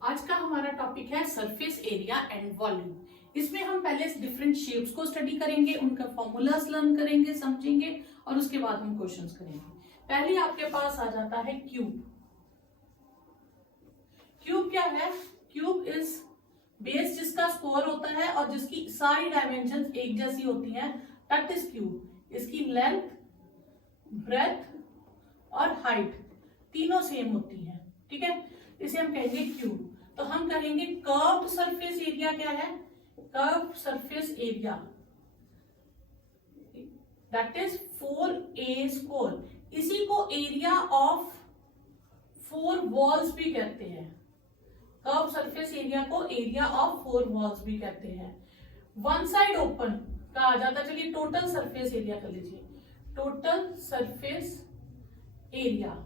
आज का हमारा टॉपिक है सरफेस एरिया एंड वॉल्यूम। इसमें हम पहले डिफरेंट शेप्स को स्टडी करेंगे, उनका फॉर्मूलाज लर्न करेंगे, समझेंगे और उसके बाद हम क्वेश्चंस करेंगे। पहले आपके पास आ जाता है क्यूब। क्यूब क्या है? क्यूब इज बेस जिसका स्क्वायर होता है और जिसकी सारी डायमेंशंस एक जैसी होती हैं, दैट इज क्यूब। इसकी लेंथ, ब्रेथ और हाइट तीनों सेम होती हैं, ठीक है। इसे हम कहेंगे क्यूब। तो हम कहेंगे कर्व्ड सरफेस एरिया क्या है? Curved surface area that is 4a square. इसी को एरिया ऑफ 4 वॉल्स भी कहते हैं। कर्व सरफेस एरिया को एरिया ऑफ 4 वॉल्स भी कहते हैं। वन साइड ओपन कहा जाता है। चलिए टोटल सरफेस एरिया कर लीजिए। टोटल सरफेस एरिया,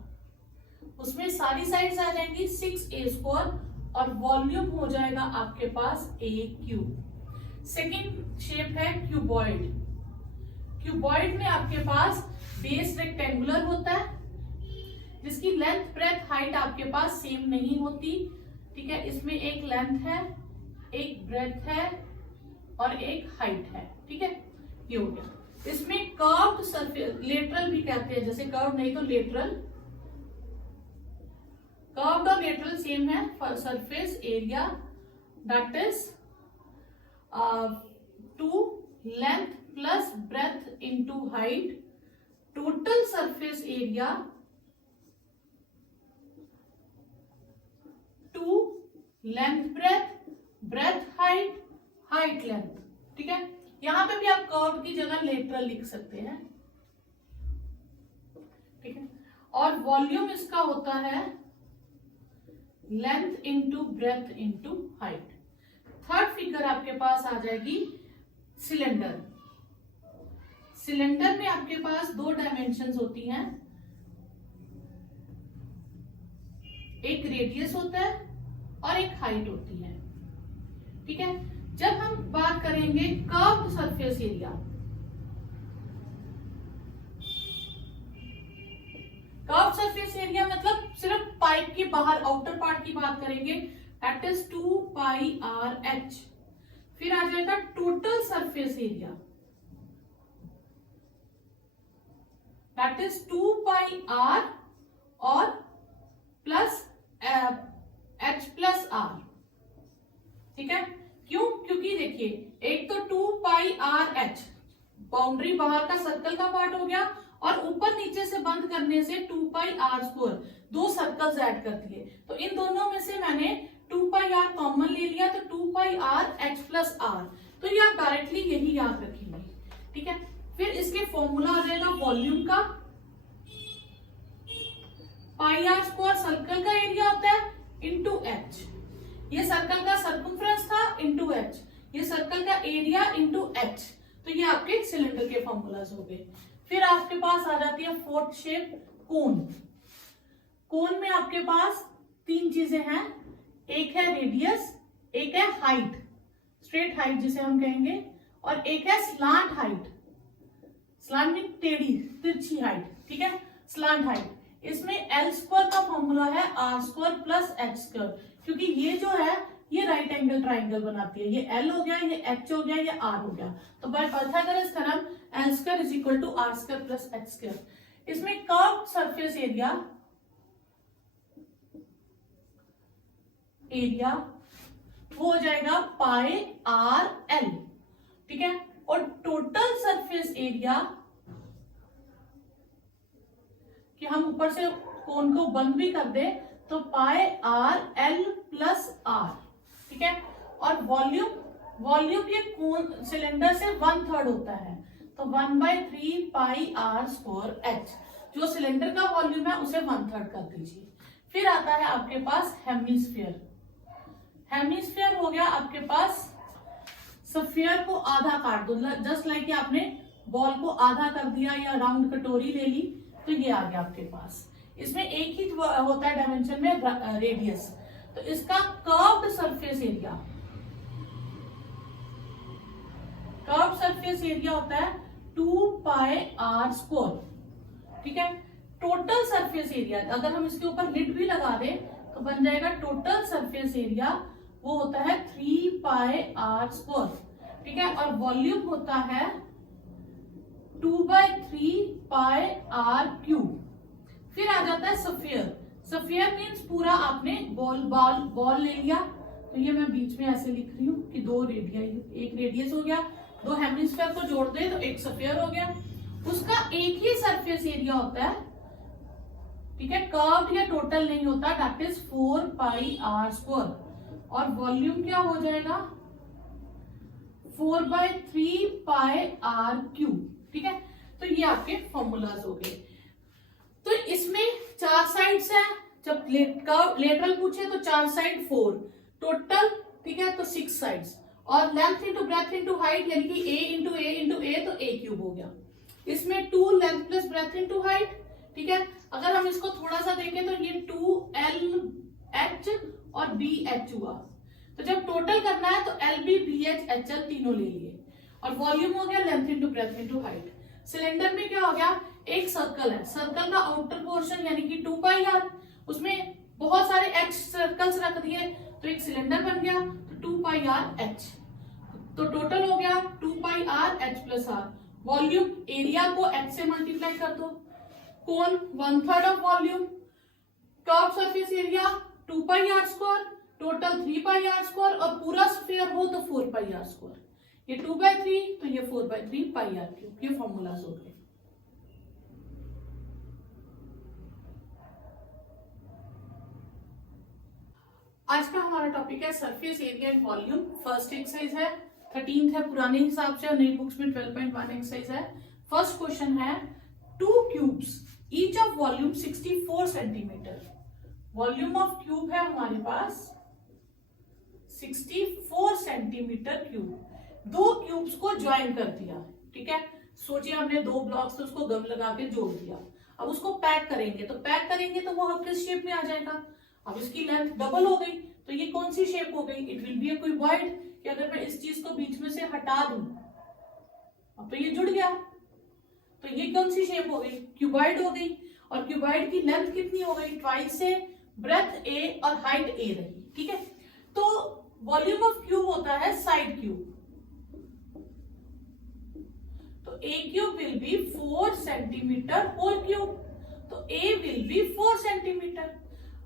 उसमें सारी साइड्स आ जाएंगी 6a स्क्वायर और वॉल्यूम हो जाएगा आपके पास a क्यूब। सेकेंड शेप है क्यूबॉइड। क्यूबॉइड में आपके पास बेस रेक्टेंगुलर होता है जिसकी लेंथ, ब्रेथ, हाइट आपके पास सेम नहीं होती, ठीक है। इसमें एक लेंथ है, एक ब्रेथ है और एक हाइट है, ठीक है। ये हो गया। इसमें कर्व्ड सरफेस, लेटरल भी कहते हैं, जैसे कर्व नहीं तो लेटरल। कर्व्ड और लेटरल सेम है। Surface area that is 2 length plus breadth into height. Total surface area 2 length breadth, breadth height, height length, ठीक है। यहां पे भी आप कर्व की जगह लेटरल लिख सकते हैं, ठीक है। और वॉल्यूम इसका होता है length into breadth into height. Third figure आपके पास आ जाएगी सिलेंडर। सिलेंडर में आपके पास 2 डायमेंशंस होती हैं, एक रेडियस होता है और एक हाइट होती है, ठीक है। जब हम बात करेंगे curved surface area, curve surface area मतलब सिर्फ पाइप के बाहर आउटर पार्ट की बात करेंगे, that is 2 pi r h. फिर आ जाएगा total surface area, that is 2 pi r और प्लस एच प्लस आर, ठीक है। क्यों? क्योंकि देखिए, एक तो 2 पाई आर एच बाउंड्री बाहर का सर्कल का पार्ट हो गया और ऊपर नीचे से बंद करने से 2 pi r square, 2 circles add कर दिए। तो इन दोनों में से मैंने 2 पाई आर कॉमन ले लिया, तो 2 pi r h plus are. तो ये आप डायरेक्टली यही याद रखेंगे, ठीक है। फिर इसके फॉर्मूला आ जाएगा वॉल्यूम का। पाई आर स्क्वायर सर्कल का एरिया होता है इंटू एच। ये सर्कल का सर्कमफ्रेंस था इंटू एच, ये सर्कल का एरिया इंटू एच। तो ये आपके सिलेंडर के फॉर्मूलाज हो गए। फिर आपके पास आ जाती है फोर्थ शेप कोन। कोन में आपके पास 3 चीजें हैं, एक है रेडियस, एक है हाइट, स्ट्रेट हाइट जिसे हम कहेंगे, और एक है स्लांट हाइट। स्लांट मीन टेढ़ी, तिरछी हाइट, ठीक है, स्लांट हाइट। इसमें एल स्क्वायर का फॉर्मूला है r square plus h square, क्योंकि ये जो है ये राइट एंगल ट्राइंगल बनाती है। ये एल हो गया, ये एच हो गया, ये आर हो गया। तो by Pythagoras theorem l square is equal to r square plus h square. इसमें कर्व्ड सरफेस एरिया वो हो जाएगा पाई आर एल, ठीक है। और टोटल सरफेस एरिया कि हम ऊपर से कोन को बंद भी कर दे तो पाई आर एल प्लस आर, ठीक है। और वॉल्यूम ये कोन सिलेंडर से 1/3 होता है, तो 1/3 पाई आर स्क्वायर एच। जो सिलेंडर का वॉल्यूम है उसे 1/3 कर दीजिए। फिर आता है आपके पास हेमिस्फीयर। हेमिस्फीयर हो गया आपके पास, स्फीयर को आधा काट दो, जस्ट लाइक आपने बॉल को आधा कर दिया या राउंड कटोरी ले ली, तो ये आ गया आपके पास। इसमें एक ही होता है डायमेंशन में, रेडियस। तो इसका कर्व्ड सरफेस एरिया होता है 2 पाई आर स्क्वायर, ठीक है। टोटल सरफेस एरिया, अगर हम इसके ऊपर लिड भी लगा दें तो बन जाएगा टोटल सरफेस एरिया वो होता है 3πr², ठीक है, और वॉल्यूम होता है 2/3πr³। फिर आ जाता है स्फीयर। स्फीयर मीन्स पूरा आपने बॉल ले लिया, तो ये मैं बीच में ऐसे लिख रही हूँ कि दो रेडियस, एक रेडियस हो गया, दो हेमिस्फीयर को जोड़ दे तो एक स्फीयर हो गया। उसका एक ही सरफेस एरिया होता है, ठीक है, कर्व्ड या टोटल नहीं होता, दैट इज 4πr²। और वॉल्यूम क्या हो जाएगा 4/3πr³, ठीक है। तो ये आपके फॉर्मूलाज हो गए। तो इसमें 4 साइड्स है, जब लेटरल पूछे तो 4 साइड 4 टोटल, ठीक है, तो 6 साइड्स, और length into breadth into height यानी कि a इंटू ए तो a³ हो गया। इसमें 2 length plus breadth into height, ठीक है। अगर हम इसको थोड़ा सा देखें तो ये 2LH और BH हुआ, तो जब टोटल करना है तो LB BH HL तीनों ले लिए, और वॉल्यूम हो गया length into breadth into height. Cylinder में क्या हो गया, एक सर्कल है, सर्कल का आउटर पोर्शन यानी कि 2πr, उसमें बहुत सारे H सर्कल्स रख दिए तो एक सिलेंडर बन गया, तो 2πrH, तो टोटल हो गया 2πrH plus r। Volume area को H से मल्टीप्लाई कर दो, कोन 1/3 of volume, curve surface area 2πr², total 3πr², और पूरा स्फीयर हो तो 4πr²। ये 2/3 तो ये 4/3πr³। ये फॉर्मूलाज हो गए। आज का हमारा टॉपिक है surface area and volume. First exercise है, 13th है पुराने हिसाब से, और नई बुक्स में 12.1 एक्सरसाइज है। फर्स्ट क्वेश्चन है 2 cubes each of volume 64 centimetre. Volume of cube है हमारे पास 64 सेंटीमीटर क्यूब। 2 क्यूब्स को ज्वाइन कर दिया, ठीक है। सोचिए हमने 2 ब्लॉक्स तो उसको गम लगा के जोड़ दिया, अब उसको पैक करेंगे, तो पैक करेंगे तो वो किस शेप में आ जाएगा। अब इसकी लेंथ डबल हो गई, तो ये कौन सी शेप हो गई, it will be a cuboid. कि अगर मैं इस चीज को बीच में से हटा दूं, अब तो ये जुड़ गया, तो ये कौन सी शेप हो गई, क्यूबॉइड हो गई। और क्यूबॉइड की लेंथ कितनी हो गई, ट्वाइस से ब्रेथ a और हाइट a रही, ठीक है। तो वॉल्यूम ऑफ क्यूब होता है साइड क्यूब, तो a cube will be 4 centimetre whole cube, तो a विल बी 4 सेंटीमीटर।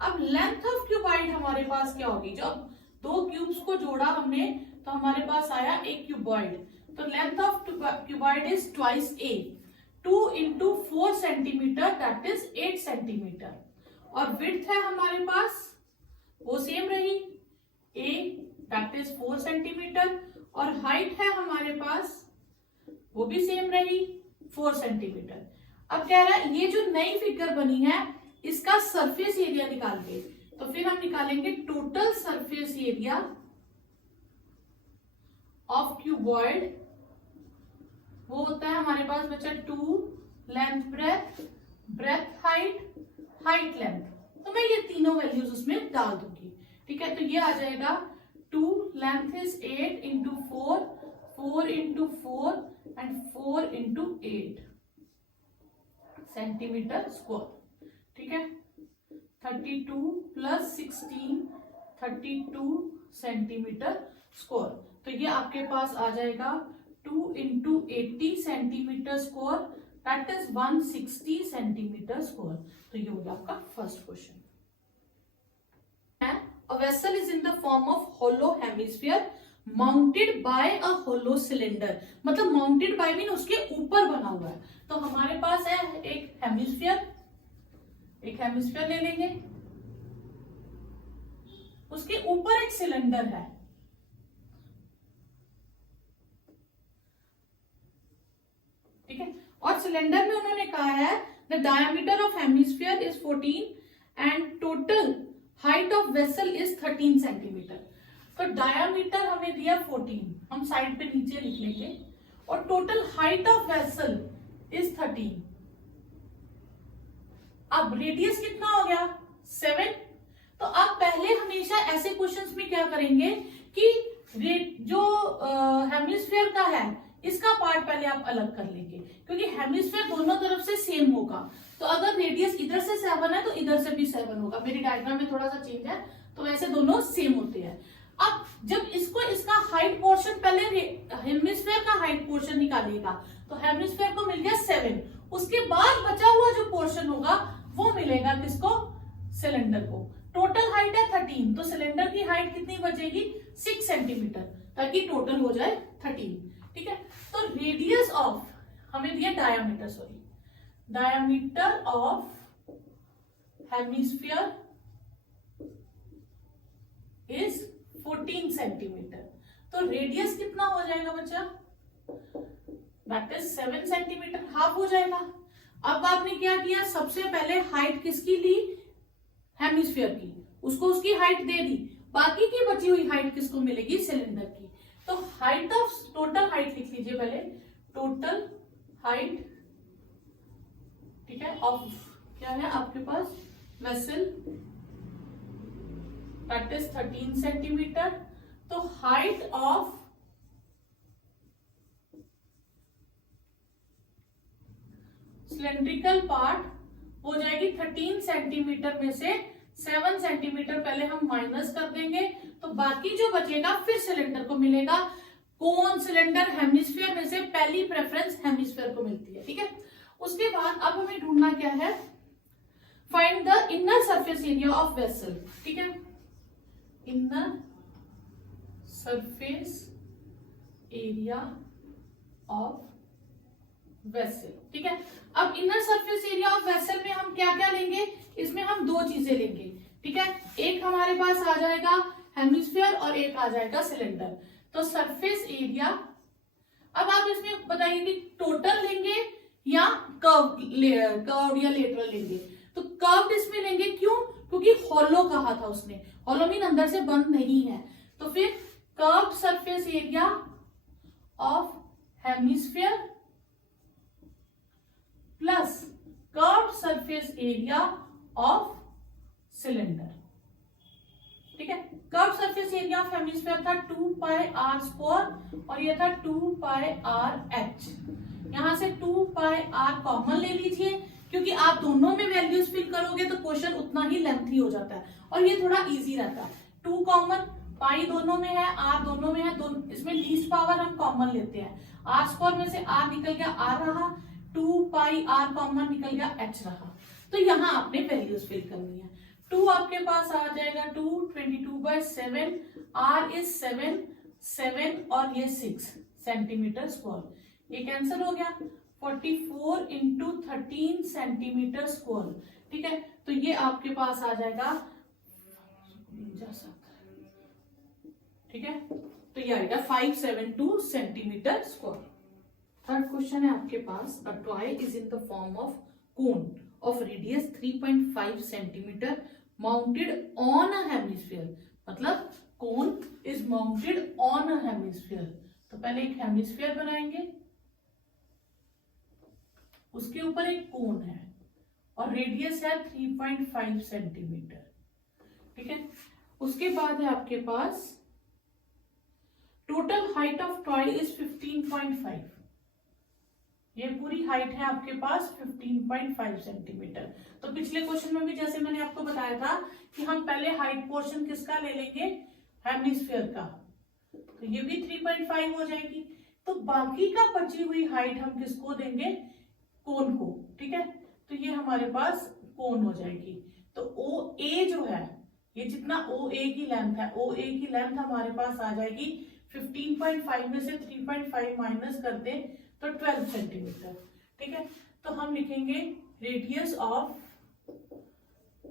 अब लेंथ ऑफ क्यूबॉइड हमारे पास क्या होगी, जब 2 क्यूब्स को जोड़ा हमने तो हमारे पास आया एक क्यूबॉइड, तो length of cuboid is twice a, 2 into 4 centimetre that is 8 centimetre. और विड्थ है हमारे पास वो सेम रही, a दैट इज 4 सेंटीमीटर, और हाइट है हमारे पास वो भी सेम रही 4 सेंटीमीटर। अब कह रहा है ये जो नई फिगर बनी है इसका सरफेस एरिया निकाल के, तो फिर हम निकालेंगे total surface area of cuboid. वो होता है हमारे पास बचा 2 length breadth, breadth height, height length, तो मैं ये तीनों वैल्यूज उसमें डाल दूंगी, ठीक है। तो ये आ जाएगा 2 length is 8 into 4, 4 into 4 and 4 into 8 centimetre square, ठीक है। 32 प्लस 16 32 सेंटीमीटर स्क्वायर, तो ये आपके पास आ जाएगा 2 into 80 centimetre square that is 160 centimetre square. तो ये होगा आपका first question. A vessel is in the form of hollow hemisphere mounted by a hollow cylinder, मतलब mounted by मीन उसके ऊपर बना हुआ है। तो हमारे पास है एक हेमिस्फीयर, एक हेमिस्फीयर ले लेंगे, उसके ऊपर एक सिलेंडर है, ठीक है। और सिलेंडर में उन्होंने कहा है the diameter of hemisphere is 14 and total height of vessel is 13 centimetre. तो डायमीटर हमें दिया 14, हम साइड पे नीचे लिख लेंगे, और total height of vessel is 13। अब रेडियस कितना हो गया 7। तो आप पहले हमेशा ऐसे क्वेश्चंस में क्या करेंगे कि जो हेमिस्फीयर का है इसका पार्ट पहले आप अलग कर लेंगे, क्योंकि हेमिस्फीयर दोनों तरफ से सेम होगा। तो अगर रेडियस इधर से 7 है तो इधर से भी 7 होगा। मेरी डायग्राम में थोड़ा सा चेंज है, तो वैसे दोनों सेम होते हैं। अब जब इसको इसका हाइट पोर्शन, पहले हेमिस्फीयर का हाइट पोर्शन निकालिएगा, तो हेमिस्फीयर को मिल गया 7, उसके बाद बचा हुआ जो पोर्शन होगा वो मिलेगा किसको, सिलेंडर को। टोटल हाइट है 13, तो सिलेंडर की हाइट कितनी बचेगी, 6 सेंटीमीटर, ताकि टोटल हो जाए 13। ठीक है, तो रेडियस ऑफ, हमें दिया diameter, sorry, diameter of hemisphere is 14 centimetre. तो रेडियस कितना हो जाएगा बच्चा, दैट इज 7 सेंटीमीटर, हाफ हो जाएगा। अब आपने क्या किया, सबसे पहले हाइट किसकी ली, हेमिस्फीयर की, उसको उसकी हाइट दे दी, बाकी की बची हुई हाइट किसको मिलेगी, सिलेंडर की। तो हाइट ऑफ, टोटल हाइट लिख लीजिए पहले, टोटल हाइट, ठीक है, ऑफ क्या है आपके पास, वेसल, दैट इज 13 सेंटीमीटर। तो हाइट ऑफ सिलेंड्रिकल पार्ट हो जाएगी 13 सेंटीमीटर में से 7 सेंटीमीटर पहले हम माइनस कर देंगे, तो बाकी जो बचेगा फिर सिलेंडर को मिलेगा। कोन, सिलेंडर, हेमिस्फीयर में से पहली प्रेफरेंस हेमिस्फीयर को मिलती है। ठीक है, उसके बाद अब हमें ढूंढना क्या है, find the inner surface area of vessel. ठीक है, inner surface area of vessel. ठीक है, अब inner surface area of vessel में हम क्या क्या लेंगे, इसमें हम दो चीजें लेंगे। ठीक है, एक हमारे पास आ जाएगा हेमिस्फीयर और एक आ जाएगा सिलेंडर। तो सरफेस एरिया, अब आप इसमें बताइए कि टोटल लेंगे या कर्व या लेटरल लेंगे। तो कर्व इसमें लेंगे, क्यों, क्योंकि हॉलो कहा था उसने, हॉलो मीन अंदर से बंद नहीं है। तो फिर curve surface area of hemisphere plus curve surface area of cylinder. ठीक है, curve surface area of hemisphere था 2 पाई आर स्क्वायर और ये था 2 पाई आर एच। यहां से 2 पाई आर कॉमन ले लीजिए, क्योंकि आप दोनों में वैल्यूज फिल करोगे तो क्वेश्चन उतना ही लेंथी हो जाता है और ये थोड़ा इजी रहता है। 2 कॉमन, पाई दोनों में है, आर दोनों में है, इसमें लीस्ट पावर हम कॉमन लेते हैं। आर स्क्वायर में से आर निकल गया, आर रहा, 2 पाई आर कॉमन निकल गया, एच रहा। तो यहाँ आपने वैल्यूज फिल करनी है। 2 आपके पास आ जाएगा 2, 22/7, आर इज 7 और ये 6 सेंटीमीटर स्क्वायर, ये कैंसिल हो गया। 44 इंटू 13 सेंटीमीटर स्क्वायर। ठीक है, तो ये आपके पास आ जाएगा, ठीक है, तो ये आएगा 572 सेंटीमीटर स्क्वायर। थर्ड क्वेश्चन है आपके पास, a toy is in the form of cone of radius 3.5 centimetre mounted on a hemisphere. मतलब cone is mounted on a hemisphere. तो पहले एक हेमिस्फीयर बनाएंगे, उसके ऊपर एक कोन है और रेडियस है 3.5 सेंटीमीटर। ठीक है, उसके बाद है आपके पास total height of toy is 15.5। ये पूरी हाइट है आपके पास 15.5 सेंटीमीटर। तो पिछले क्वेश्चन में भी जैसे मैंने आपको बताया था कि हम पहले हाइट पोर्शन किसका ले लेंगे, हेमिस्फीयर का, तो ये भी 3.5 हो जाएगी। तो बाकी का बची हुई हाइट हम किसको देंगे, कोन को। ठीक है, तो ये हमारे पास कोन हो जाएगी। तो ओ ए जो है, ये जितना ओ ए की लेंथ है, ओ ए की लेंथ हमारे पास आ जाएगी 15.5 में से 3.5 माइनस कर दे तो 12 सेंटीमीटर। ठीक है, तो हम लिखेंगे radius of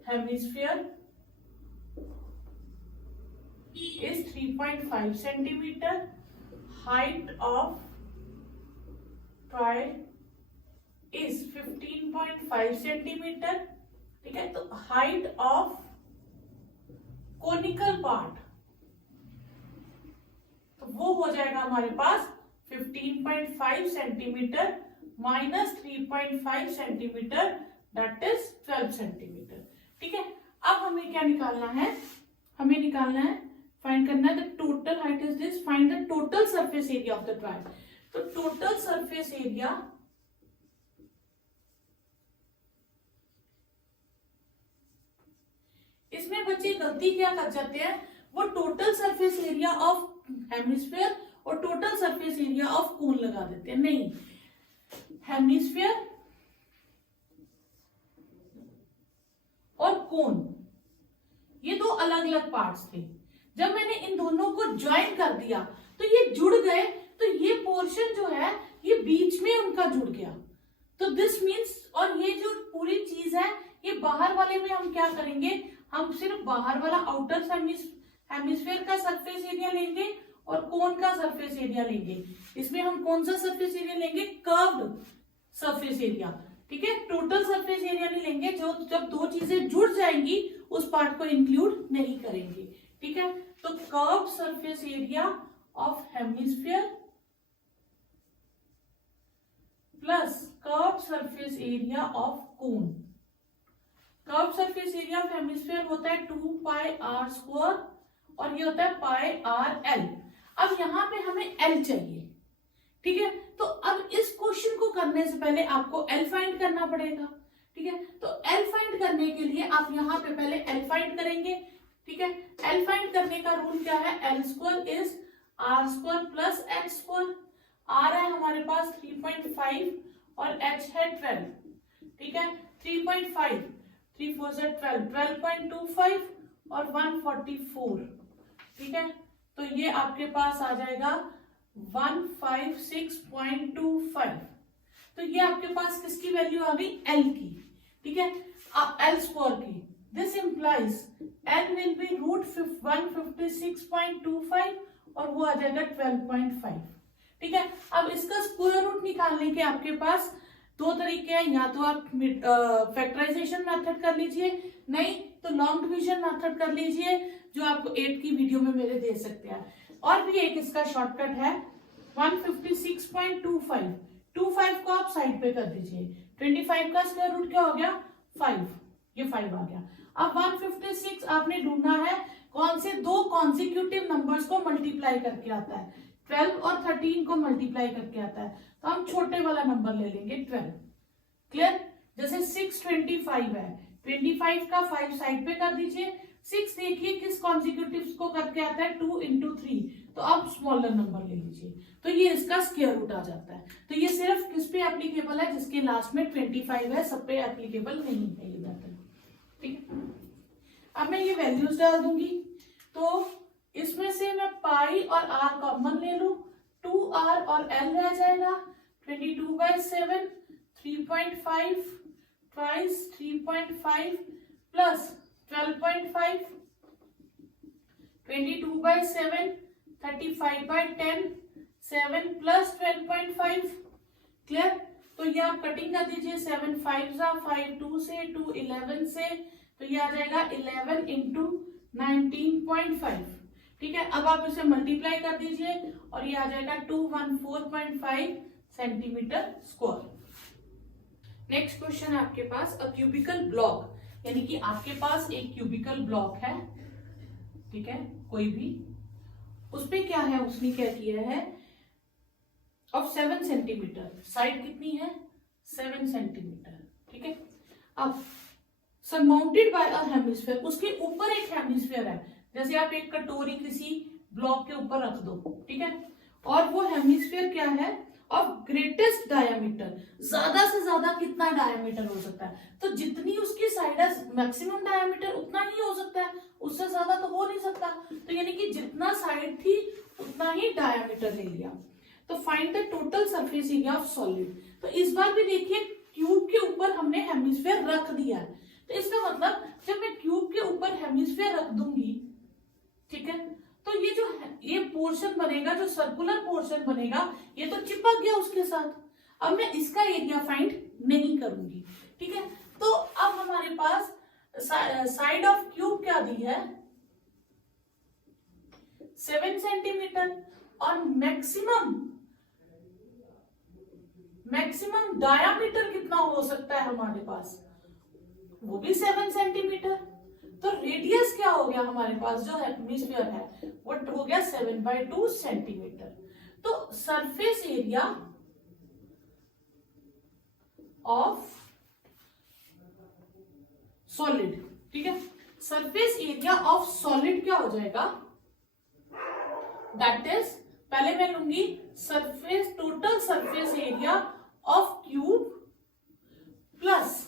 hemisphere is 3.5 centimetre, height of try is 15.5 centimetre. ठीक है, तो हाइट ऑफ कोनिकल पार्ट, तो वो हो जाएगा हमारे पास 15.5 centimetre minus 3.5 centimetre, that is 12 centimetre. ठीक है, अब हमें क्या निकालना है, हमें निकालना है, फाइंड करना है the total height is this, find the total surface area of the toy. तो टोटल सरफेस एरिया इसमें बच्चे गलती क्या कर जाते हैं, वो total surface area of hemisphere और total surface area of cone लगा देते हैं। नहीं, हेमिस्फीयर और कोन ये दो अलग अलग पार्ट्स थे। जब मैंने इन दोनों को ज्वाइन कर दिया तो ये जुड़ गए, तो ये पोर्शन जो है ये बीच में उनका जुड़ गया। तो दिस मीन्स, और ये जो पूरी चीज है ये बाहर वाले में हम क्या करेंगे, हम सिर्फ बाहर वाला आउटर हेमिस्फीयर का सरफेस एरिया लेंगे और कोन का सरफेस एरिया लेंगे। इसमें हम कौन सा सरफेस एरिया लेंगे, कर्व्ड सरफेस एरिया। ठीक है, टोटल सरफेस एरिया नहीं लेंगे, जो जब दो चीजें जुड़ जाएंगी उस पार्ट को इंक्लूड नहीं करेंगे। ठीक है, तो curved surface area of hemisphere plus curved surface area of cone. Curved surface area of hemisphere होता है 2 पाई r स्क्वायर और ये होता है पाई r l। अब यहां पे हमें l चाहिए। ठीक है, तो अब इस क्वेश्चन को करने से पहले आपको l फाइंड करना पड़ेगा। ठीक है, तो l फाइंड करने के लिए आप यहाँ पे पहले l फाइंड करेंगे। ठीक है, l फाइंड करने का रूल क्या है, l square is r square plus h square. r है हमारे पास 3.5 और h है 12। ठीक है, 3.5 3 4 से 12 12.25 और 144। ठीक है, तो ये आपके पास आ जाएगा 156.25। तो ये आपके पास किसकी वैल्यू आ गई, L की। ठीक है, L स्क्वायर की। This implies L will be root 156.25 और वो आ जाएगा 12.5। ठीक है, अब इसका स्क्वायर रूट निकालने के आपके पास दो तरीके हैं, या तो आप फैक्टराइजेशन मेथड कर लीजिए, नहीं तो लॉन्ग डिवीजन मेथड कर लीजिए, जो आपको 8 की वीडियो में मेरे दे सकते हैं। और भी एक इसका शॉर्टकट है 156.25। 25 को आप साइड पे कर दीजिए, 25 का स्क्वायर रूट क्या हो गया 5, ये 5 आ गया। अब 156 आपने ढूंढना है कौन से दो कॉन्सिक्यूटिव नंबर्स को मल्टीप्लाई करके आता है, 12 और 13 को मल्टीप्लाई करके आता है, तो हम छोटे वाला नंबर ले लेंगे 12। क्लियर, जैसे 625 है, 25 का 5 साइड पे कर दीजिए। 6 देखिए किस कॉन्सिक्यूटिव को करके आता है 2 into 3, तो आप स्मॉलर नंबर ले लीजिए, तो ये इसका स्क्वायर रूट आ जाता है। तो ये सिर्फ किस पे एप्लीकेबल है, जिसके लास्ट में 25 है, सब पे एप्लीकेबल नहीं है ये मेथड। ठीक है, अब मैं ये वैल्यूज डाल दूंगी, तो इसमें से मैं पाई और r कॉमन ले लूं, 2r और l रह जाएगा। 22/7 3.5 ट्वाइस 3.5 प्लस 12.5 22/7 35/10 7 प्लस 12.5। क्लियर, तो ये आप कटिंग कर दीजिए, 7 5 5 2 से 2 11 से, तो ये आ जाएगा 11 into 19.5। ठीक है, अब आप इसे मल्टीप्लाई कर दीजिए और ये आ जाएगा 214.5 सेंटीमीटर स्क्वायर। नेक्स्ट क्वेश्चन है आपके पास, अ क्यूबिकल ब्लॉक, यानी कि आपके पास एक क्यूबिकल ब्लॉक है। ठीक है, कोई भी, उस पे क्या है, उसने क्या किया है, ऑफ 7 सेंटीमीटर, साइड कितनी है 7 सेंटीमीटर। ठीक है, अब सरमाउंटेड बाय अ हेमिस्फीयर, उसके ऊपर एक हेमिस्फीयर है, जैसे आप एक कटोरी किसी ब्लॉक के ऊपर रख दो। ठीक है, और वो हेमिस्फीयर क्या है, ऑफ ग्रेटेस्ट डायमीटर, ज्यादा से ज्यादा कितना डायमीटर हो सकता है, तो जितनी उसकी साइड है मैक्सिमम डायमीटर उतना ही हो सकता है, उससे ज्यादा तो हो नहीं सकता। तो यानी कि जितना साइड थी उतना ही डायमीटर ले लिया। तो find the total surface area of solid. तो इस बार भी देखिए क्यूब के ऊपर हमने हेमिस्फीयर रख दिया है, तो इसका मतलब जब मैं क्यूब के ऊपर हेमिस्फीयर रख दूंगी, ठीक है, तो ये जो ये पोर्शन बनेगा, जो सर्कुलर पोर्शन बनेगा, ये तो चिपक गया उसके साथ। अब मैं इसका एरिया फाइंड नहीं करूंगी। ठीक है, तो अब हमारे पास साइड ऑफ क्यूब क्या दी है 7 सेंटीमीटर और मैक्सिमम डायामीटर कितना हो सकता है हमारे पास, वो भी 7 सेंटीमीटर। तो रेडियस क्या हो गया हमारे पास, जो हेमिस्फीयर है वो हो गया 7/2 सेंटीमीटर। तो सरफेस एरिया ऑफ सॉलिड, ठीक है, सरफेस एरिया ऑफ सॉलिड क्या हो जाएगा, दैट इज, पहले मैं लूंगी surface, total surface area of cube plus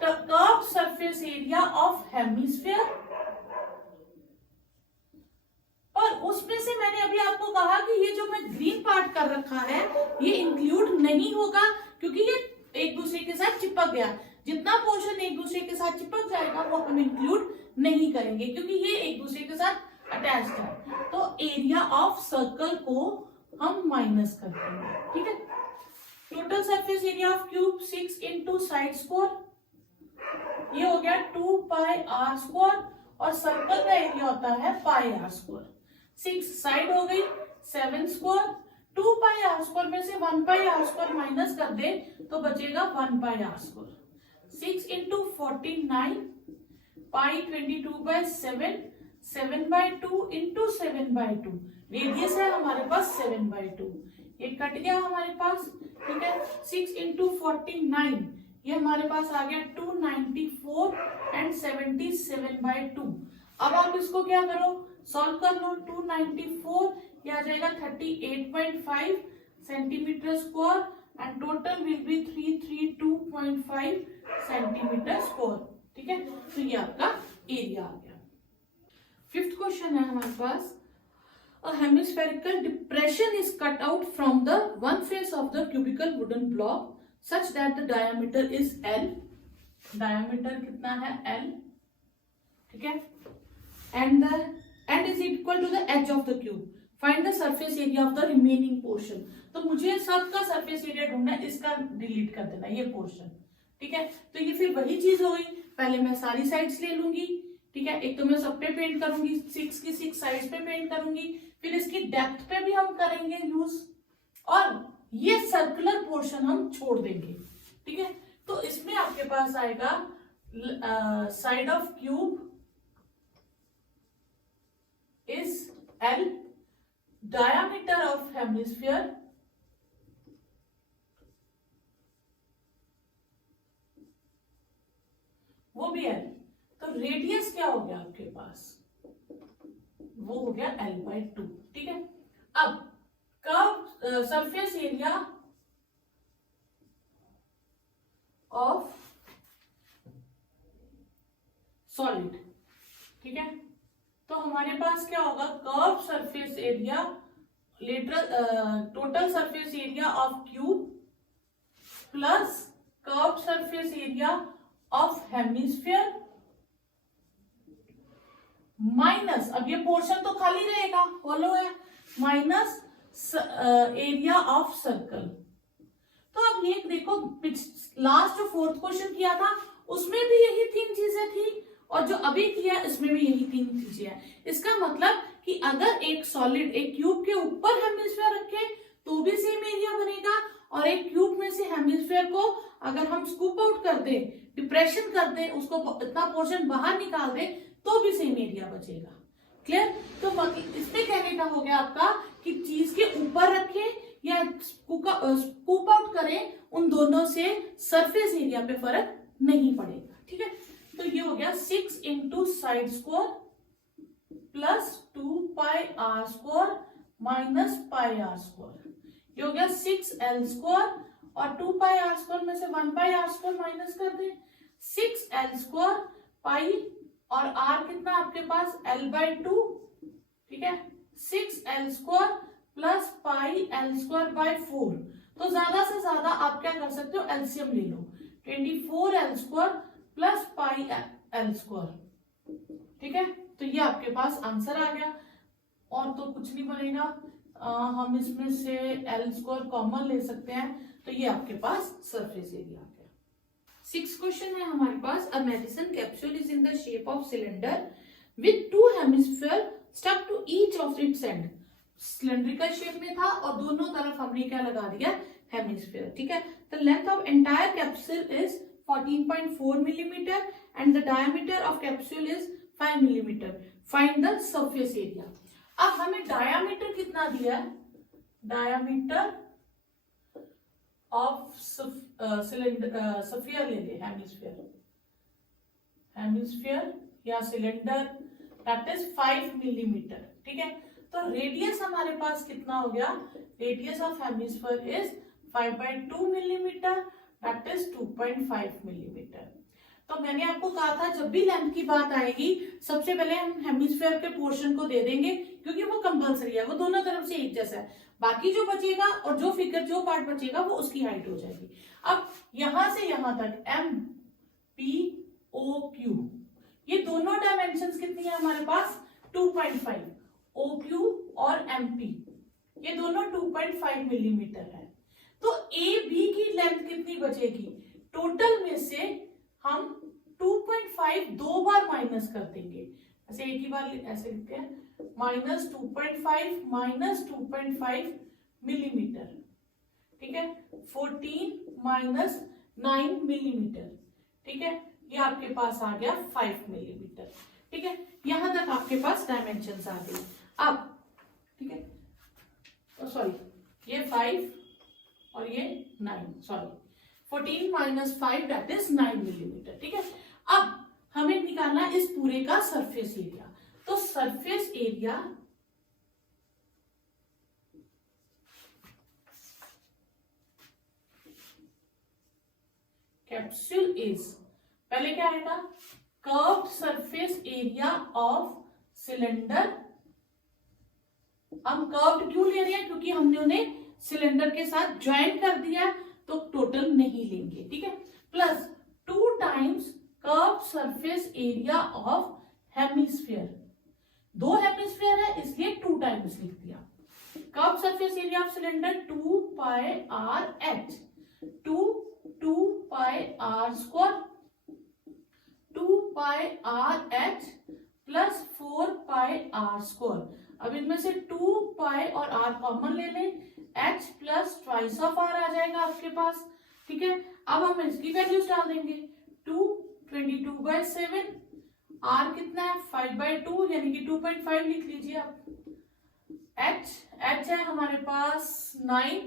curve surface area of hemisphere, और उसमें से मैंने अभी आपको कहा कि ये जो मैं ग्रीन पार्ट कर रखा है ये इंक्लूड नहीं होगा क्योंकि ये एक दूसरे के साथ चिपक गया। जितना पोर्शन एक दूसरे के साथ चिपक जाएगा वो हम इंक्लूड नहीं करेंगे क्योंकि ये एक दूसरे के साथ अटैच्ड है। तो एरिया ऑफ सर्कल को हम माइनस कर देंगे, ठीक है। Total surface area of cube 6 into side square, ये हो गया 2 पाई आर स्क्वायर, और सर्कल का एरिया होता है पाई आर स्क्वायर। 6 साइड हो गई 7 स्क्वायर, 2 पाई आर स्क्वायर में से 1 पाई आर स्क्वायर माइनस कर दे तो बचेगा 1 pi r square. 6 into 49 pi 22/7, 7/2 into 7/2, radius है हमारे पास 7/2, ये कट गया हमारे पास, ठीक है। 6 इंटू 49 ये हमारे पास आ गया 294 एंड 77/2। अब आप इसको क्या करो, सॉल्व कर लो। 294 ये आ जाएगा 38.5 centimetre square and total will be 332.5 centimetre square, ठीक है। तो ये आपका एरिया आ गया। फिफ्थ क्वेश्चन है हमारे पास, a hemispherical depression is cut out from the one face of the cubical wooden block such that the diameter is L, diameter कितना है L, ठीक है, and is equal to the edge of the cube, find the surface area of the remaining portion। तो मुझे सबका surface area ढूंढना है, इसका डिलीट कर देना ये पोर्शन, ठीक है। तो ये फिर वही चीज हो गई, पहले मैं सारी साइड्स ले लूंगी, ठीक है। एक तो मैं सब पे पेंट करूंगी, 6 की 6 साइड्स पे पेंट करूंगी, फिर इसकी डेप्थ पे भी हम करेंगे यूज, और ये सर्कुलर पोर्शन हम छोड़ देंगे, ठीक है। तो इसमें आपके पास आएगा side of cube is L, diameter of hemisphere वो भी L, तो रेडियस क्या हो गया आपके पास, वो हो गया L/2, ठीक है। अब curve surface area of solid, ठीक है। तो हमारे पास क्या होगा, curve surface area lateral total surface area of cube plus curve surface area of hemisphere minus, अब ये पोर्शन तो खाली रहेगा, फॉलो है, माइनस एरिया ऑफ सर्कल। तो अब ये देखो, लास्ट जो फोर्थ क्वेश्चन किया था उसमें भी यही 3 चीजें थी, और जो अभी किया इसमें भी यही 3 चीजें हैं। इसका मतलब कि अगर एक सॉलिड एक क्यूब के ऊपर हेमिस्फीयर रखे तो भी सेम एरिया बनेगा, और एक क्यूब में से हेमिस्फीयर को अगर हम स्कूप आउट कर दे, डिप्रेशन कर दे, उसको इतना पोर्शन बाहर निकाल दे तो भी सेम एरिया बचेगा। क्लियर? तो इसमें कहने का हो गया आपका कि चीज के ऊपर रखें या स्कूप आउट करें, उन दोनों से सरफेस एरिया पे फर्क नहीं पड़ेगा, ठीक है। तो ये हो गया 6 into side square plus 2 pi r square minus pi r square, ये हो गया 6L स्क्वायर, और 2 पाई आर स्क्वायर में से 1 पाई आर स्क्वायर माइनस कर दे, 6L स्क्वायर पाई और आर कितना आपके पास L/2, ठीक है। 6L square plus pi L square by 4, तो ज्यादा से ज्यादा आप क्या कर सकते हो, एलसीएम ले लो, 24L square plus pi L square, ठीक है। तो ये आपके पास आंसर आ गया, और तो कुछ नहीं बनेगा, हम इसमें से L स्क्वायर कॉमन ले सकते हैं, तो ये आपके पास सरफेस एरिया आ गया। 6th क्वेश्चन है हमारे पास, a medicine capsule is in the shape of cylinder with 2 hemisphere stuck to each of its end, cylindrical shape में था और दोनों तरफ हमने क्या लगा दिया, हेमिस्फीयर, ठीक है। The length of entire capsule is 14.4 millimeter and the diameter of capsule is 5 millimeter. Find the surface area. अब हमें डायामीटर कितना दिया है, डायामीटर ऑफ सिलेंडर, सफियर ले ले, हेमिस्फीयर, हेमिस्फीयर या सिलेंडर दैट इज 5 मिलीमीटर। ठीक है, तो रेडियस हमारे पास कितना हो गया, radius of hemisphere is 5/2 millimetre that is 2.5 millimetre. तो मैंने आपको कहा था जब भी लेंथ की बात आएगी सबसे पहले हम हेमिस्फीयर के पोर्शन को दे देंगे क्योंकि वो कंपलसरी है, वो दोनों तरफ से एक जैसा है। बाकी जो बचेगा और जो फिगर जो पार्ट बचेगा वो उसकी हाइट हो जाएगी। अब यहां से यहां तक एम पी ओ क्यू, ये दोनों डायमेंशंस कितनी है हमारे पास 2.5, ओ क्यू और एम पी ये दोनों 2.5 मिलीमीटर है। तो ए बी की लेंथ कितनी बचेगी, टोटल में से हम 2.5 दो बार माइनस कर देंगे, ऐसे एक ही बार ऐसे लिखते हैं -2.5 माइनस 2.5 मिलीमीटर। ठीक है, 14 माइनस 9 मिलीमीटर। ठीक है, ये आपके पास आ गया 5 मिलीमीटर। ठीक है, यहां तक आपके पास डायमेंशंस आ गई। अब ठीक है, सॉरी ये 5 और ये 9, sorry 14 minus 5 that is 9 millimetre. ठीक है, अब हमें निकालना इस पूरे का सरफेस एरिया। तो सरफेस एरिया कैप्सूल इज, पहले क्या आएगा, curved surface area of cylinder. हम कर्व्ड क्यों ले रहे हैं, क्योंकि हमने उन्हें सिलेंडर के साथ ज्वाइन कर दिया तो टोटल नहीं लेंगे। ठीक है, plus 2 times curved surface area of hemisphere, 2 hemisphere है इसलिए 2 टाइम्स लिख दिया। Curved surface area of cylinder 2 pi r h, 2 pi r square, 2 pi r h plus 4 pi r square. अब इनमें से 2 पाई और आर कॉमन ले लें, h plus twice of r आ जाएगा आपके पास। ठीक है, अब हम इसकी वैल्यूज डाल देंगे, 2 22/7, r कितना है 5/2 यानी कि 2.5 लिख लीजिए आप। h है हमारे पास 9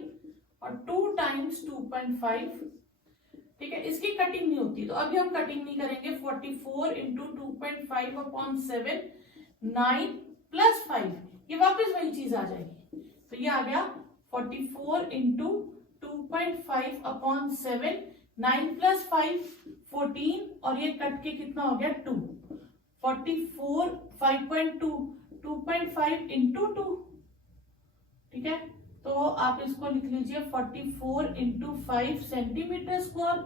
और 2 टाइम्स 2.5। ठीक है, इसकी कटिंग नहीं होती तो अभी हम कटिंग नहीं करेंगे। 44 इंटू 2.5/7, 9 प्लस 5, ये वापस वही चीज आ जाएगी। तो ये आ गया 44 इंटू 2.5/7, 9 प्लस 5 14 और ये कट के कितना हो गया 2, 44 5.2 2.5 इंटू 2। ठीक है, तो आप इसको लिख लीजिए 44 into 5 centimetre square,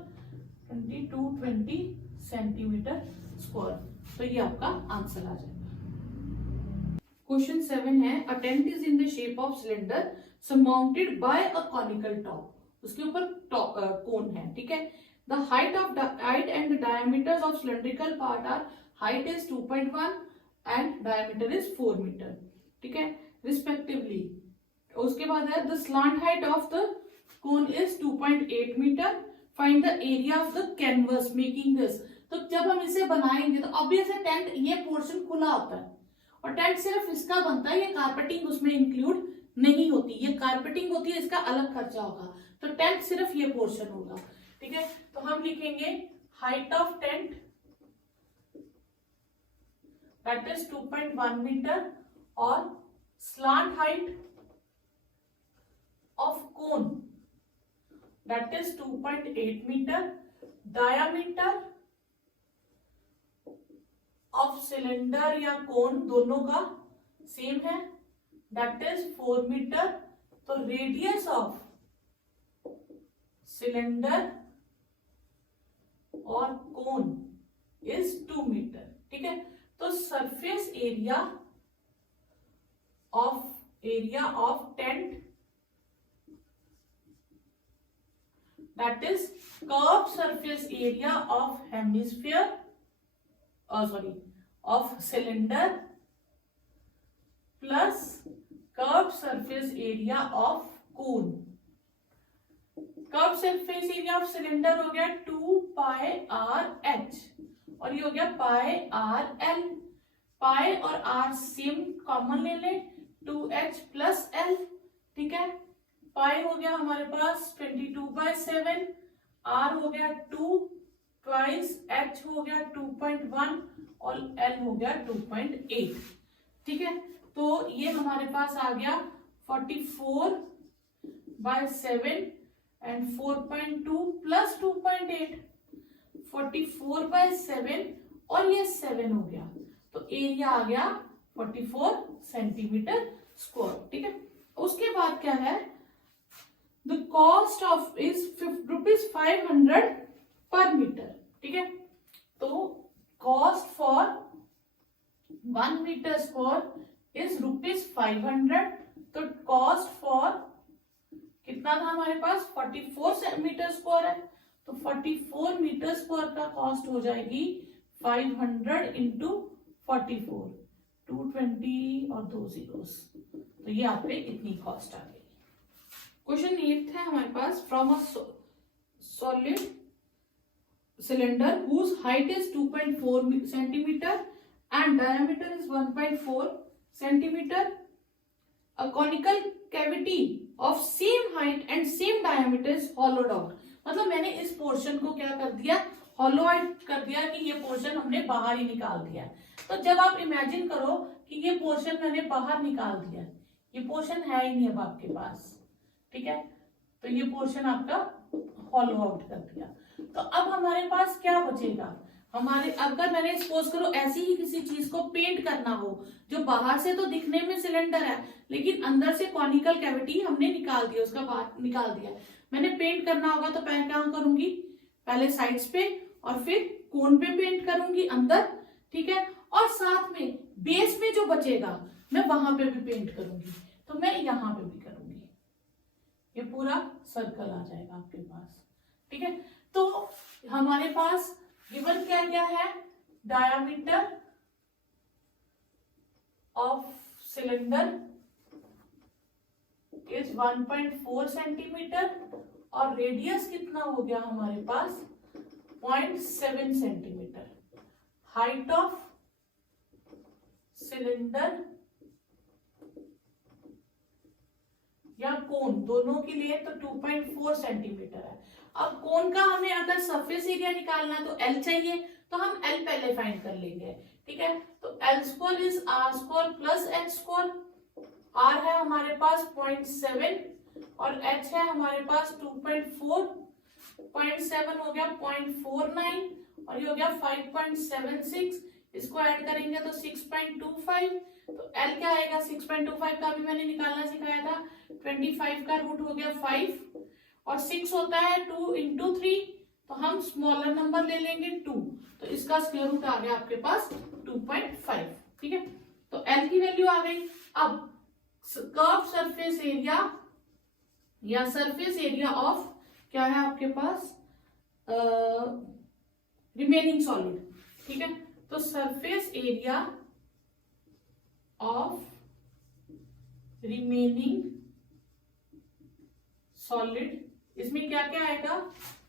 20 centimetre square. तो ये आपका आंसर आ जाएगा। क्वेश्चन 7 है, a tent is in the shape of cylinder surmounted by a conical top, उसके ऊपर कोन है। ठीक है, the height and the diameters of cylindrical part are, height is 2.1 and diameter is 4 meter। ठीक है, respectively। उसके बाद है the slant height of the cone is 2.8 meter, find the area of the canvas making this। तो जब हम इसे बनाएंगे तो ऑब्वियस है टेंट ये पोर्शन खुला होता है और टेंट सिर्फ इसका बनता है, ये कारपेटिंग उसमें इंक्लूड नहीं होती, ये कारपेटिंग होती है, इसका अलग खर्चा होगा। तो टेंट सिर्फ ये पोर्शन होगा। ठीक है, तो हम लिखेंगे height of tent that is 2.1 metre और slant height of cone that is 2.8 metre, diameter of cylinder या कोन दोनों का सेम है दैट इज 4 मीटर। तो रेडियस ऑफ सिलेंडर और कोन इज 2 मीटर। ठीक है, तो surface area of tent that is curve surface area of hemisphere of cylinder plus curve surface area of cone. Curve surface area of cylinder हो गया 2 pi r H और ये हो गया पाई आर एल। पाई और आर सेम कॉमन ले ले, 2h plus L. ठीक है, पाई हो गया हमारे पास 22/7, आर हो गया 2, ट्वाइस h हो गया 2.1 और l हो गया 2.8। ठीक है, तो ये हमारे पास आ गया 44/7 एंड 4.2 प्लस 2.8, 44/7 और ये 7 हो गया, तो एरिया आ गया 44 सेंटीमीटर स्क्वायर। ठीक है, उसके बाद क्या है, द कॉस्ट ऑफ इज ₹500 पर मीटर। ठीक है, तो cost for 1 metre square is ₹500। तो कॉस्ट फॉर कितना था हमारे पास, 44 मीटर स्क्वायर है, तो 44 मीटर स्क्वायर का कॉस्ट हो जाएगी 500 इंटू 44, 220 और 2 zeros, तो ये आपके इतनी कॉस्ट आ गई। क्वेश्चन 8 है हमारे पास, from a solid cylinder whose height is 2.4 centimeter and diameter is 1.4 centimeter, a conical cavity of same height and same diameter is hollowed out। मतलब मैंने इस पोर्शन को क्या कर दिया, हॉलो आउट कर दिया, कि ये पोर्शन हमने बाहर ही निकाल दिया। तो जब आप इमेजिन करो कि ये पोर्शन मैंने बाहर निकाल दिया, ये पोर्शन है ही नहीं अब आपके पास। ठीक है, तो ये पोर्शन आपका हॉलो आउट कर दिया, तो अब हमारे पास क्या बचेगा, हमारे अगर मैंने सपोज करो ऐसी ही किसी चीज को पेंट करना हो, जो बाहर से तो दिखने में सिलेंडर है लेकिन अंदर से कॉनिकल कैविटी हमने निकाल दिया, उसका बाहर निकाल दिया, मैंने पेंट करना होगा तो पहले क्या करूंगी, पहले साइड्स पे और फिर कोन पे पेंट करूंगी अंदर। ठीक है, और साथ में बेस में जो बचेगा मैं वहां पे भी पेंट करूंगी, तो मैं यहाँ पे भी करूंगी, ये पूरा सर्कल आ जाएगा आपके पास। ठीक है, तो हमारे पास गिवन क्या क्या है, diameter of cylinder is 1.4 centimetre और रेडियस कितना हो गया हमारे पास 0.7 सेंटीमीटर। हाइट ऑफ सिलेंडर या कोन दोनों के लिए तो 2.4 सेंटीमीटर है। अब कोन का हमें अगर सरफेस एरिया निकालना तो L चाहिए, तो हम L पहले फाइंड कर लेंगे। ठीक है, तो L square is R square plus H square. R है हमारे पास 0.7 और H है हमारे पास 2.4, 0.7 हो गया 0.49 और ये हो गया 5.76, इसको ऐड करेंगे तो 6.25, तो L क्या आएगा 6.25 का भी मैंने निकालना सिखाया था, 25 का रूट हो गया 5 और 6 होता है 2 into 3, तो हम स्मॉलर नंबर ले लेंगे 2, तो इसका स्क्वायर रूट आ गया आपके पास 2.5। ठीक है, तो L की वैल्यू आ गई। अब कर्व सरफेस एरिया या सरफेस एरिया ऑफ क्या है आपके पास रिमेनिंग सॉलिड। ठीक है, तो surface area of remaining solid, इसमें क्या क्या आएगा,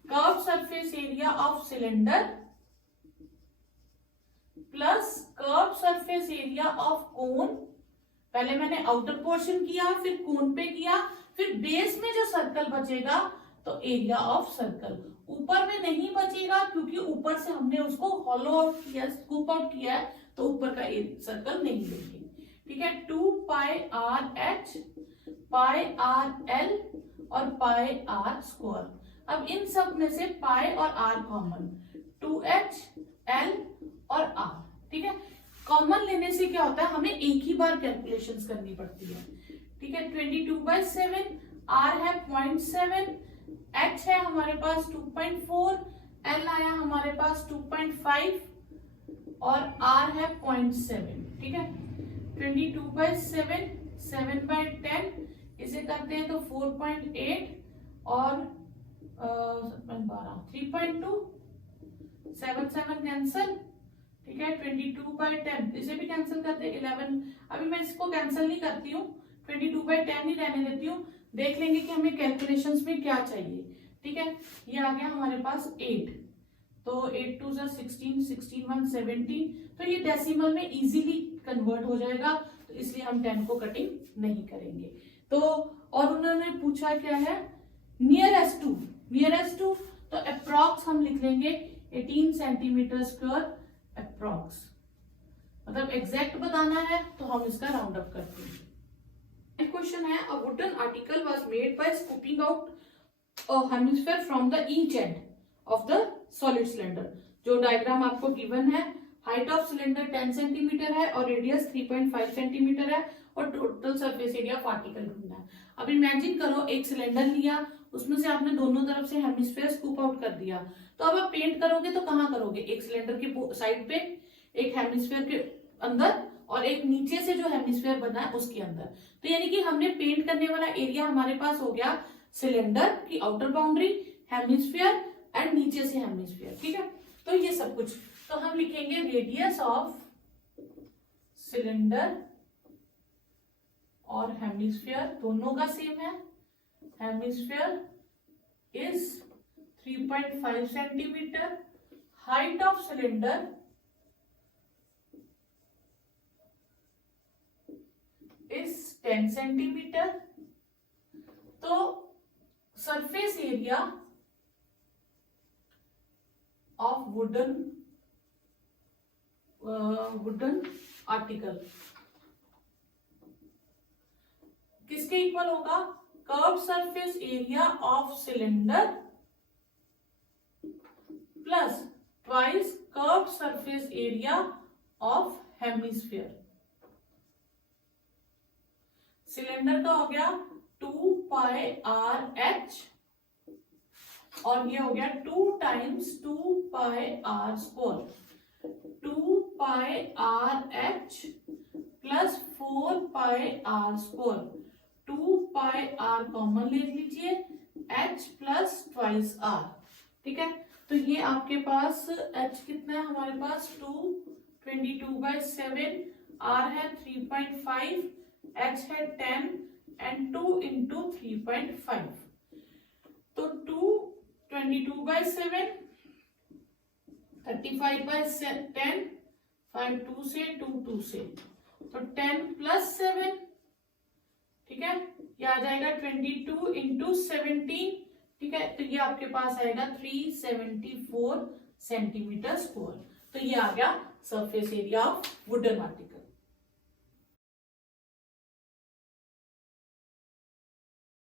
curve surface area of cylinder plus curve surface area of कोन। पहले मैंने आउटर पोर्शन किया, फिर कोन पे किया, फिर बेस में जो सर्कल बचेगा तो एरिया ऑफ सर्कल। ऊपर में नहीं बचेगा क्योंकि ऊपर से हमने उसको हॉलो आउट किया, स्कूप आउट किया है, तो ऊपर का सर्कल नहीं लेंगे। ठीक है, 2 पाई आर एच, पाई आर एल और पाई आर स्क्वायर। अब इन सब में से पाई और आर कॉमन, 2h l और r। ठीक है, कॉमन लेने से क्या होता है, हमें एक ही बार कैलकुलेशंस करनी पड़ती है। ठीक है, 22/7, r है 0.7, h है हमारे पास 2.4, l आया हमारे पास 2.5 और r है 0.7। ठीक है, 22/7, 7/10 इसे करते हैं तो 4.8 और 3.2, 7 कैंसल। ठीक है, 22/10 इसे भी कैंसिल करते हैं 11। अभी मैं इसको कैंसिल नहीं करती हूँ, 22/10 ही रहने देती हूँ, देख लेंगे कि हमें कैलकुलेशंस में क्या चाहिए। ठीक है, ये आ गया हमारे पास 8, तो 8 2 16, 16 1 17, तो ये डेसिमल में इजीली कन्वर्ट हो जाएगा, तो इसलिए हम 10 को कटिंग नहीं करेंगे। तो और उन्होंने पूछा क्या है नियरेस्ट टू, तो अप्रॉक्स हम लिख लेंगे 18 सेंटीमीटर स्क्वायर अप्रॉक्स। मतलब एग्जैक्ट बताना है तो हम इसका राउंड अप करते हैं। क्वेश्चन है, a wooden article was made by scooping out a hemisphere from the each end of the solid cylinder. जो डायग्राम आपको गिवन है, हाइट ऑफ सिलेंडर 10 सेंटीमीटर है और रेडियस 3.5 सेंटीमीटर है और total surface area of article ढूंढना है। अब इमेजिन करो एक सिलेंडर लिया, उसमें से आपने दोनों तरफ से हेमिस्फीयर स्कूप आउट कर दिया, तो अब आप पेंट करोगे तो कहाँ करोगे? एक सिलेंडर के साइड पे, एक हेमिस्फीयर के अंदर और एक नीचे से जो हेमिस्फीयर बना है उसके अंदर। तो यानी कि हमने पेंट करने वाला एरिया हमारे पास हो गया सिलेंडर की आउटर बाउंड्री, हेमिस्फीयर एंड नीचे से हेमिस्फीयर। ठीक है, तो ये सब कुछ तो हम लिखेंगे रेडियस ऑफ सिलेंडर और हेमिस्फीयर दोनों का सेम है। Hemisphere is 3.5 centimetre, height of cylinder is 10 centimetre. तो surface area of wooden article किसके इक्वल होगा? Curve surface area of cylinder plus twice curve surface area of hemisphere. Cylinder का हो गया 2 पाई आर एच और ये हो गया 2 times 2 pi r square. 2 pi r h plus 4 pi r square. 2 pi r common ले लीजिए, एच प्लस ट्वाइस आर। ठीक है, तो ये आपके पास एच कितना है हमारे पास 2, 22/7, आर है 3.5, एच है 10 एंड 2 इंटू 3.5। तो 2 22/7, 35/10, 5 2 से 2 2 से, तो 10 प्लस 7। ठीक है, ये आ जाएगा 22 इंटू 17। ठीक है, तो ये आपके पास आएगा 374 सेंटीमीटर स्क्वायर। तो ये आ गया surface area of wooden article.